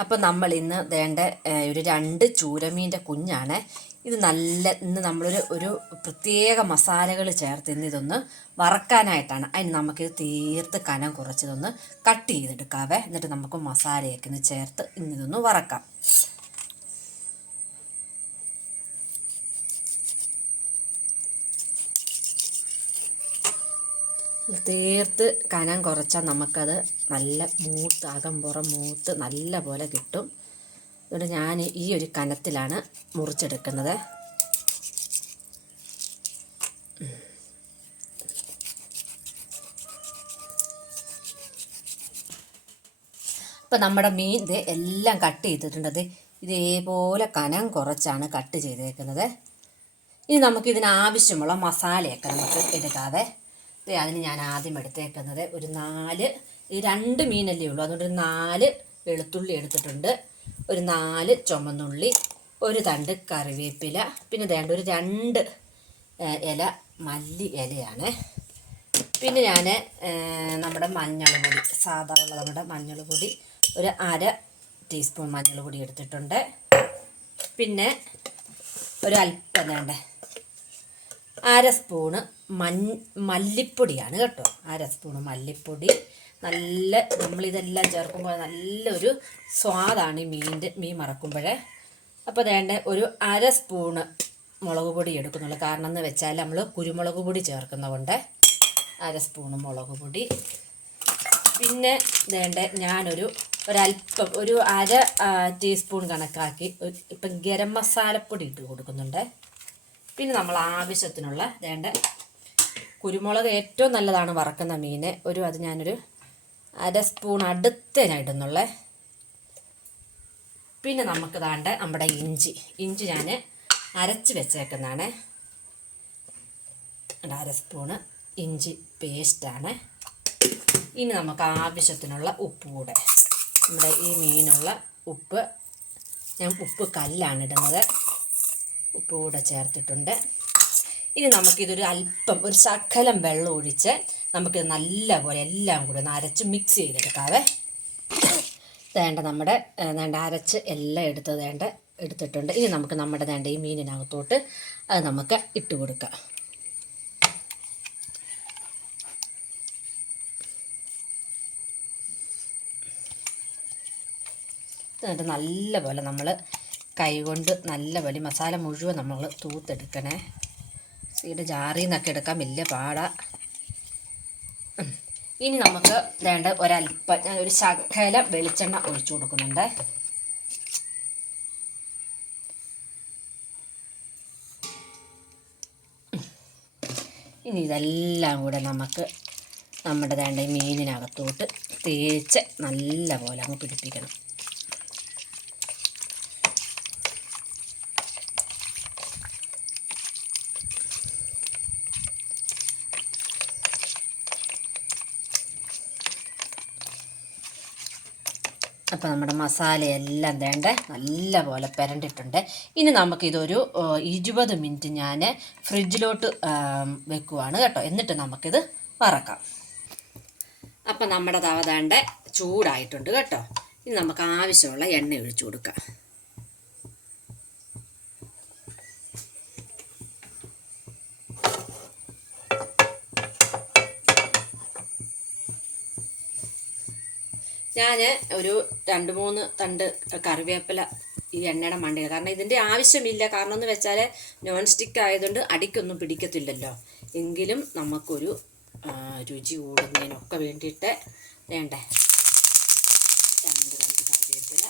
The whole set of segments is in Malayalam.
അപ്പോൾ നമ്മൾ ഇന്ന് വേണ്ട ഒരു 2 ചൂരമീൻ്റെ കുഞ്ഞാണ്. ഇത് ഇന്ന് നമ്മളൊരു പ്രത്യേക മസാലകൾ ചേർത്ത് ഇന്ന് ഇതൊന്ന് വറക്കാനായിട്ടാണ്. അതിന് നമുക്കിത് തീർത്ത് കനം കുറച്ചതൊന്ന് കട്ട് ചെയ്തെടുക്കാവേ. എന്നിട്ട് നമുക്ക് മസാലയൊക്കെ ഇന്ന് ചേർത്ത് ഇന്നിതൊന്ന് വറക്കാം. തീർത്ത് കനം കുറച്ചാൽ നമുക്കത് നല്ല അകം പുറം മൂത്ത് നല്ല പോലെ കിട്ടും. അതുകൊണ്ട് ഞാൻ ഈ ഒരു കനത്തിലാണ് മുറിച്ചെടുക്കുന്നത്. അപ്പോൾ നമ്മുടെ മീൻ എല്ലാം കട്ട് ചെയ്തിട്ടുണ്ട്. ഇതേപോലെ കനം കുറച്ചാണ് കട്ട് ചെയ്തേക്കുന്നത്. ഇനി നമുക്കിതിനാവശ്യമുള്ള മസാലയൊക്കെ നമുക്ക് എടുക്കാതെ. അതിന് ഞാൻ ആദ്യം എടുത്തേക്കുന്നത് ഒരു 2 മീനല്ലേ ഉള്ളൂ. അതുകൊണ്ട് 4 വെളുത്തുള്ളി എടുത്തിട്ടുണ്ട്, ഒരു 4 ചുമന്നുള്ളി, ഒരു തണ്ട് കറിവേപ്പില, പിന്നെ ഒരു 2 ഇല മല്ലി ഇലയാണ്. പിന്നെ ഞാൻ നമ്മുടെ മഞ്ഞൾ പൊടി, സാധാരണ നമ്മുടെ മഞ്ഞൾ പൊടി ഒരു 1/2 ടീസ്പൂൺ മഞ്ഞൾ പൊടി എടുത്തിട്ടുണ്ട്. പിന്നെ ഒരു അല്പം 1/2 സ്പൂണ് മല്ലിപ്പൊടിയാണ് കേട്ടോ. 1/2 സ്പൂണ് മല്ലിപ്പൊടി. നമ്മളിതെല്ലാം ചേർക്കുമ്പോൾ നല്ലൊരു സ്വാദാണ് ഈ മീൻ മറക്കുമ്പോഴേ. അപ്പോൾ ഒരു 1/2 സ്പൂണ് മുളക് പൊടി എടുക്കുന്നുള്ളൂ. കാരണം എന്ന് വെച്ചാൽ നമ്മൾ കുരുമുളക് പൊടി ചേർക്കുന്നതുകൊണ്ട് 1/2 സ്പൂണ് മുളക് പൊടി. പിന്നെ ഒരല്പം ഒരു 1/2 ടീസ്പൂൺ കണക്കാക്കി ഇപ്പം ഗരം മസാലപ്പൊടി ഇട്ട് കൊടുക്കുന്നുണ്ട്. പിന്നെ നമ്മൾ ആവശ്യത്തിനുള്ള കുരുമുളക് ഏറ്റവും നല്ലതാണ് വറക്കുന്ന മീൻ. അത് ഞാനൊരു 1/2 സ്പൂൺ ഞാൻ ഇടുന്നുള്ളേ. പിന്നെ നമുക്ക് നമ്മുടെ ഇഞ്ചി ഞാൻ അരച്ച് വെച്ചേക്കുന്നതാണ്. 1/2 സ്പൂണ് ഇഞ്ചി പേസ്റ്റാണ്. ഇനി നമുക്ക് ആവശ്യത്തിനുള്ള ഉപ്പ് കൂടെ, നമ്മുടെ ഈ മീനുള്ള ഉപ്പ്, ഞാൻ ഉപ്പ് കല്ലാണ് ഇടുന്നത്. ഉപ്പ് കൂടെ ചേർത്തിട്ടുണ്ട്. ഇനി നമുക്കിതൊരു ഒരു ശകലം വെള്ളം ഒഴിച്ച് നമുക്കിത് നല്ലപോലെ എല്ലാം കൂടെ ഒന്ന് അരച്ച് മിക്സ് ചെയ്തെടുക്കാവേ. നമ്മുടെ അരച്ച് എല്ലാം എടുത്തിട്ടുണ്ട്. ഇനി നമുക്ക് നമ്മുടെ ഈ മീനിനകത്തോട്ട് അത് നമുക്ക് ഇട്ട് കൊടുക്കാം. എന്നിട്ട് നല്ലപോലെ നമ്മൾ കൈകൊണ്ട് നല്ലപോലെ മസാല മുഴുവൻ നമ്മൾ തൂത്തെടുക്കണേ. സീഡ് ജാറിൽ നിന്നൊക്കെ എടുക്കാൻ വലിയ പാടാ. ഇനി നമുക്ക് ഒരല്പം ഞാൻ ഒരു ശകലം വെളിച്ചെണ്ണ ഒഴിച്ചു കൊടുക്കുന്നുണ്ട്. ഇനി ഇതെല്ലാം കൂടെ നമുക്ക് നമ്മുടെ മീനിനകത്തോട്ട് തേച്ച് നല്ല പോലെ അങ്ങ് പിടിപ്പിക്കണം. അപ്പോൾ നമ്മുടെ മസാലയെല്ലാം നല്ല പോലെ പുരണ്ടിട്ടുണ്ട്. ഇനി നമുക്കിതൊരു 20 മിനിറ്റ് ഞാൻ ഫ്രിഡ്ജിലോട്ട് വെക്കുവാണ് കേട്ടോ. എന്നിട്ട് നമുക്കിത് വറക്കാം. അപ്പം നമ്മുടെ തവ ചൂടായിട്ടുണ്ട് കേട്ടോ. ഇനി നമുക്ക് ആവശ്യമുള്ള എണ്ണ ഒഴിച്ചു കൊടുക്കാം. ഞാൻ ഒരു 2-3 തണ്ട് കറിവേപ്പില ഈ എണ്ണയുടെ മണ്ടയിൽ, കാരണം ഇതിൻ്റെ ആവശ്യമില്ല. കാരണം എന്ന് വെച്ചാൽ നോൺ സ്റ്റിക്ക് ആയതുകൊണ്ട് അടിക്കൊന്നും പിടിക്കത്തില്ലല്ലോ. എങ്കിലും നമുക്കൊരു രുചി കൂടുന്നതിനൊക്കെ വേണ്ടിയിട്ട് 2 തണ്ട് കറിവേപ്പില.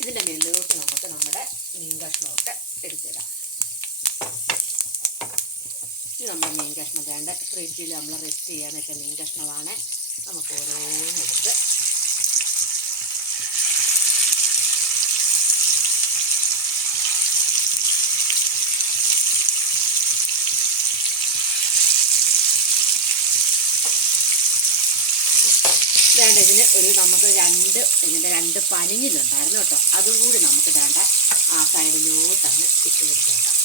ഇതിൻ്റെ മേളിലോട്ട് നമുക്ക് നമ്മുടെ മീൻ കഷ്ണമൊക്കെ എടുത്തിടാം. ഇത് നമ്മുടെ മീൻ കഷ്ണം ഫ്രിഡ്ജിൽ നമ്മൾ റെസ്റ്റ് ചെയ്യാന്ന് വെച്ചാൽ മീൻ കഷ്ണമാണ്. നമുക്ക് ഓരോന്നെടുത്ത് നമുക്ക് ഇതിൻ്റെ 2 പനിഞ്ഞിലുണ്ടായിരുന്നു കേട്ടോ. അതും കൂടി നമുക്ക് ആ സൈഡിലോട്ടങ്ങ് ഇട്ട് കൊടുത്തേക്കാം.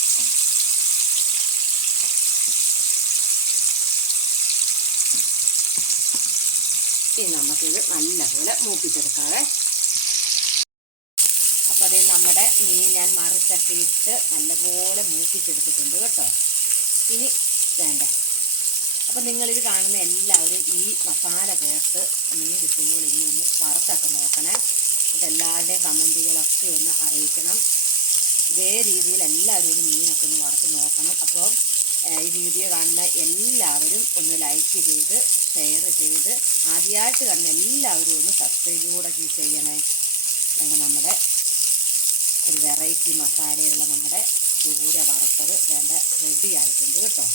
ഇനി ഇനി നമുക്കിത് നല്ലപോലെ മൂപ്പിച്ചെടുക്കാവേ. അപ്പോൾ അതേ നമ്മുടെ മീൻ ഞാൻ മറിച്ചൊക്കെ ഇട്ട് നല്ലപോലെ മൂപ്പിച്ചെടുത്തിട്ടുണ്ട് കേട്ടോ. ഇനി വേണ്ട, അപ്പോൾ നിങ്ങളിത് കാണുന്ന എല്ലാവരും ഈ മസാല ചേർത്ത് മീൻ കിട്ടുമ്പോൾ ഇനി ഒന്ന് വറുത്തൊക്കെ നോക്കണേ. എന്നിട്ട് എല്ലാവരുടെയും കമൻറ്റുകളൊക്കെ ഒന്ന് അറിയിക്കണം. ഇതേ രീതിയിൽ എല്ലാവരും ഒന്ന് മീനൊക്കെ ഒന്ന് വറുത്ത് നോക്കണം. അപ്പോൾ ഈ വീഡിയോ കാണുന്ന എല്ലാവരും ഒന്ന് ലൈക്ക് ചെയ്ത് ഷെയർ ചെയ്ത് ആദ്യമായിട്ട് കാണുന്ന എല്ലാവരും ഒന്ന് സബ്സ്ക്രൈബ് കൂടെ ചെയ്യണേ. നമ്മുടെ ഒരു വെറൈറ്റി മസാലയുള്ള നമ്മുടെ ചൂര വറുത്തത് വേണ്ട റെഡി ആയിട്ടുണ്ട് കേട്ടോ.